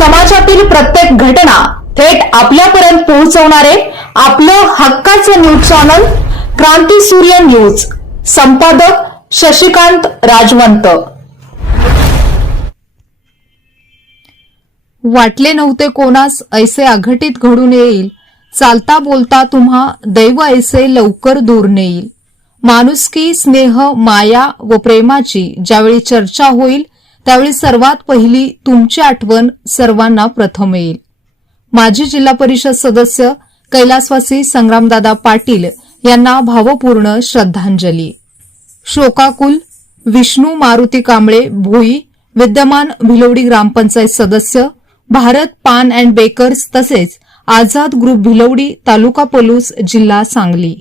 समाजातील प्रत्येक घटना थेट आपल्यापर्यंत पोहोचवणारे आपलं हक्काचं न्यूज चॅनल क्रांती सूर्य न्यूज. संपादक शशिकांत राजवंत. वाटले नव्हते कोणास ऐसे अघटित घडून येईल. चालता बोलता तुम्हा दैव ऐसे लवकर दूर नेईल. माणुसकी स्नेह माया व प्रेमाची ज्यावेळी चर्चा होईल त्यावेळी सर्वात पहिली तुमची आठवण सर्वांना प्रथम येईल. माजी जिल्हा परिषद सदस्य कैलासवासी संग्रामदादा पाटील यांना भावपूर्ण श्रद्धांजली. शोकाकुल विष्णू मारुती कांबळे भोई विद्यमान भिलवडी ग्रामपंचायत सदस्य भारत पान अँड बेकर्स तसेच आझाद ग्रुप भिलवडी तालुका पलूस जिल्हा सांगली.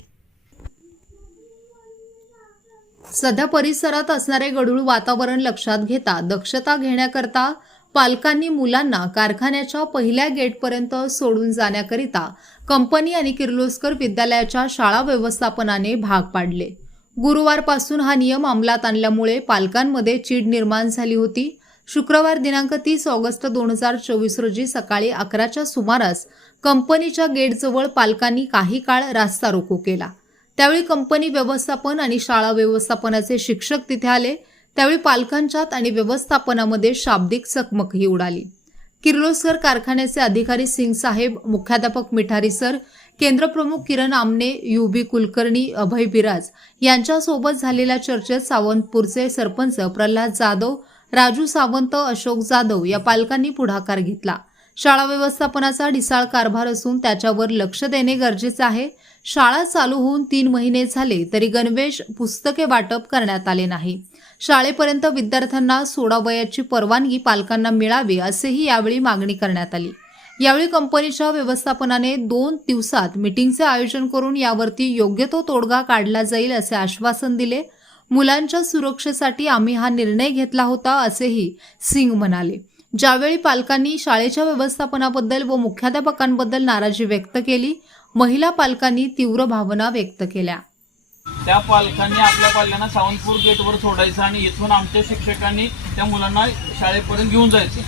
सध्या परिसरात असणारे गडूळ वातावरण लक्षात घेता दक्षता घेण्याकरता पालकांनी मुलांना कारखान्याच्या पहिल्या गेटपर्यंत सोडून जाण्याकरिता कंपनी आणि किर्लोस्कर विद्यालयाच्या शाळा व्यवस्थापनाने भाग पाडले. गुरुवारपासून हा नियम अंमलात आणल्यामुळे पालकांमध्ये चीड निर्माण झाली होती. शुक्रवार दिनांक तीस ऑगस्ट दोन हजार चोवीस रोजी सकाळी अकराच्या सुमारास कंपनीच्या गेटजवळ पालकांनी काही काळ रास्ता रोको केला. त्यावेळी कंपनी व्यवस्थापन आणि शाळा व्यवस्थापनाचे शिक्षक तिथे आले. त्यावेळी पालकांच्यात आणि व्यवस्थापनामध्ये शाब्दिक चकमकही उडाली. किर्लोस्कर कारखान्याचे अधिकारी सिंग साहेब मुख्याध्यापक मिठारी सर केंद्रप्रमुख किरण आमने युबी कुलकर्णी अभय बिराज यांच्यासोबत झालेल्या चर्चेत सावंतपूरचे सरपंच प्रल्हाद जाधव राजू सावंत अशोक जाधव या पालकांनी पुढाकार घेतला. शाळा व्यवस्थापनाचा ढिसाळ कारभार असून त्याच्यावर लक्ष देणे गरजेचे आहे. शाळा चालू होऊन तीन महिने झाले तरी गणवेश पुस्तके वाटप करण्यात आले नाही. शाळेपर्यंत विद्यार्थ्यांना सोडावयाची परवानगी पालकांना मिळावी असेही यावेळी मागणी करण्यात आली. यावेळी कंपनीच्या व्यवस्थापनाने दोन दिवसात मिटिंगचे आयोजन करून यावरती योग्य तो तोडगा काढला जाईल असे आश्वासन दिले. मुलांच्या सुरक्षेसाठी आम्ही हा निर्णय घेतला होता असेही सिंग म्हणाले. ज्यावेळी पालकांनी शाळेच्या व्यवस्थापनाबद्दल व मुख्याध्यापकांबद्दल नाराजी व्यक्त केली महिला पालकांनी तीव्र भावना व्यक्त केल्या. त्या पालकांनी आपल्या पाल्यांना सावंतपूर गेटवर सोडायचं आणि इथून आमच्या शिक्षकांनी त्या मुलांना शाळेपर्यंत घेऊन जायचं.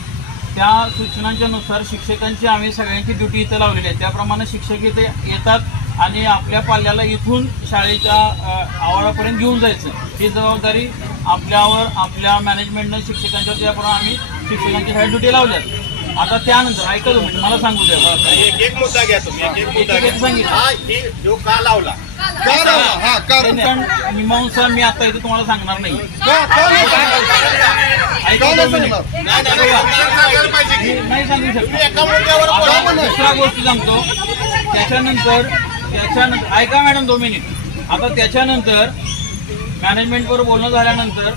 त्या सूचनांच्या नुसार शिक्षकांची आम्ही सगळ्यांची ड्युटी इथं लावलेली आहे. त्याप्रमाणे शिक्षक इथे येतात आणि आपल्या पाल्याला इथून शाळेच्या आवारापर्यंत घेऊन जायचं. ही जबाबदारी आपल्यावर आपल्या मॅनेजमेंटनं शिक्षकांच्या त्याप्रमाणे आम्ही शिक्षकांची ह्या ड्युटी लावल्यात आता त्यानंतर ऐका तुम्ही मला सांगू द्या एक एक मुद्दा घ्या तुम्ही एक एक मुद्दा एक- एक घ्या सांगितलं. हा ही जो का लावला का लावला हा कारण पण मीमांसा मी आता इथे तुम्हाला सांगणार नाही का का लावला? नाही मिनिट. सांगणार? नाही, नाही, नाही, सांगायला पाहिजे की. नाही सांगू तुम्ही शकत एका मुद्द्यावर बोला. आता दुसऱ्या गोष्टी सांगतो त्याच्यानंतर त्याच्यानंतर ऐका मॅडम दोन मिनिट आता त्याच्यानंतर मॅनेजमेंटवर बोलणं झाल्यानंतर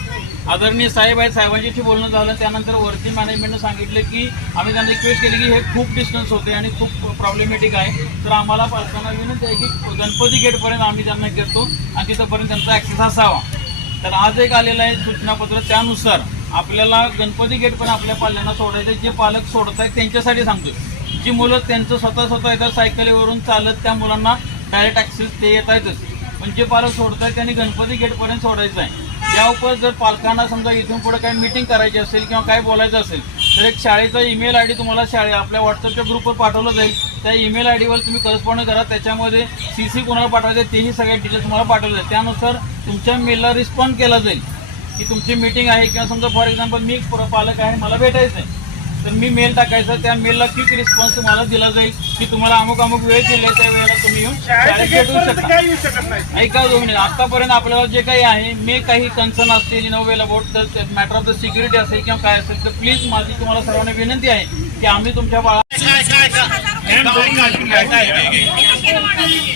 आदरणीय साहेब आहेत साहेबांशी बोलणं झालं. त्यानंतर वरती मॅनेजमेंटनं सांगितलं की आम्ही त्यांना रिक्वेस्ट केली की हे खूप डिस्टन्स होते आणि खूप प्रॉब्लेमॅटिक आहे. तर आम्हाला पालकांना विनंती आहे की गणपती गेटपर्यंत आम्ही त्यांना घेतो आणि तिथंपर्यंत त्यांचा ॲक्सेस असावा. तर आज एक आलेलं आहे सूचनापत्र. त्यानुसार आपल्याला गणपती गेट पण आपल्या पाल्यांना सोडायचं जे पालक सोडत आहेत त्यांच्यासाठी सांगतो जी मुलं त्यांचं स्वतः स्वतः येतात सायकलीवरून चालत त्या मुलांना डायरेक्ट ॲक्सेस ते येत आहेतच म्हणजे जे पालक सोडतात त्यांनी गणपती गेटपर्यंत सोडायचं आहे त्या जर पालकांना समजा इथून पुढे काही मीटिंग करायची असेल किंवा काय बोलायचं असेल तर एक शाळेचा ईमेल आय डी तुम्हाला शाळे आपल्या व्हॉट्सअपच्या ग्रुपवर पाठवलं जाईल. त्या ईमेल आय डीवर तुम्ही करस्पॉन्ड करा. त्याच्यामध्ये सी सी कोणाला पाठवायचं तेही सगळ्या डिटेल्स तुम्हाला पाठवले जाईल. त्यानुसार तुमच्या मेलला रिस्पॉन्ड केला जाईल की तुमची मीटिंग आहे किंवा समजा फॉर एक्झाम्पल मी पुरा- पालक आहे मला भेटायचं आहे. तर मी मेल टाकायचा त्या मेलला क्विक रिस्पॉन्स तुम्हाला दिला जाईल की तुम्हाला अमुक अमुक वेळ दिली त्या वेळेला तुम्ही येऊन शाळेत भेटू शकता. ऐका दोन मिनिट. आतापर्यंत आपल्याला जे काही आहे मे काही कन्सर्न असतील novel about the matter of the security असेल किंवा काय असेल तर प्लीज माझी तुम्हाला सर्वांना विनंती आहे की आम्ही तुमच्या बाळा काय काय काय काय काय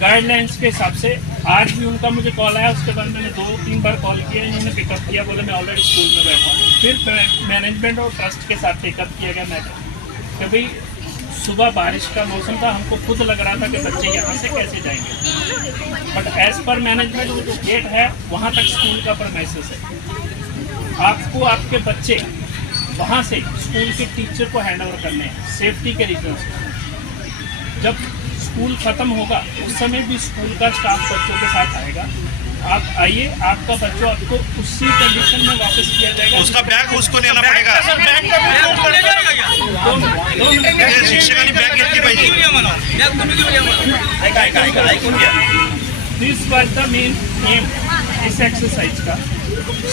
गाइडलाइंस के हिसाब से आज भी उनका मुझे कॉल आया, उसके बाद मैंने दो, तीन बार कॉल किया, इन्होंने पिकअप किया, बोले मैं ऑलरेडी स्कूल में बैठा फिर मैनेजमेंट और ट्रस्ट के साथ टेकअप किया गया मैटर कि भाई, सुबह बारिश का मौसम था, हमको खुद लग रहा था कि बच्चे यहाँ से कैसे जाएँगे। बट एज पर मैनेजमेंट वो जो गेट है, वहाँ तक स्कूल का परमाइसिस है। आपको, आपके बच्चे वहाँ से स्कूल के टीचर को हैंड ओवर करने हैं सेफ्टी के रीजन जब स्कूल खत्म होगा उस समय भी स्कूल का स्टाफ बच्चों के साथ आएगा। आप आइए आपका बच्चों आपको उसी कंडीशन में वापस किया जाएगा। उसका बॅग उसको नेना पडेगा। ते this was the main aim is exercise का।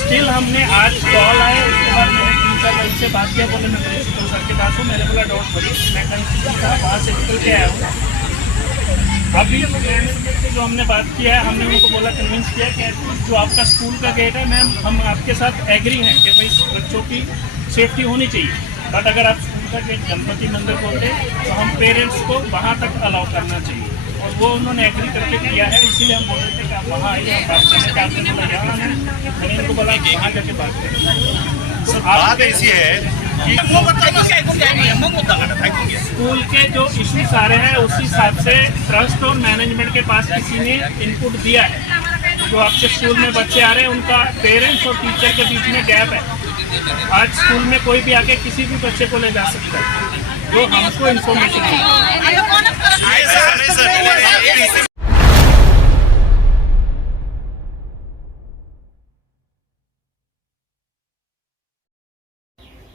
स्टिल हमने आज कॉल आया उसके बाद मैंने तीन चार लोग से बात किया बोले मैं प्रिंसिपल सर के पास हूँ मैंने बोला डोंट वरी मैं था वहाँ से निकल के आया हूँ। अभी से जो हमने बात किया है, हमने उनको बोला कन्विंस किया कि जो आपका स्कूल का गेट है मैम हम आपके साथ एग्री हैं कि भाई बच्चों की सेफ्टी होनी चाहिए। बट अगर आप स्कूल का गेट गणपति मंदिर बोलते तो हम पेरेंट्स को वहाँ तक अलाउ करना चाहिए। और वो उन्होंने एग्री करके किया है, इसीलिए हम बोल रहे थे कि आप वहाँ आइए बात करने का है। मैंने बोला कि वहाँ जाके बात करें बात ऐसी है स्कूल के जो इश्यूज़ आ रहे हैं उस हिसाब से ट्रस्ट और मैनेजमेंट के पास किसी ने इनपुट दिया है। जो आपके स्कूल में बच्चे आ रहे हैं उनका पेरेंट्स और टीचर के बीच में गैप है। आज स्कूल में कोई भी आके किसी भी बच्चे को ले जा सकता है। जो हमको इन्फॉर्मेशन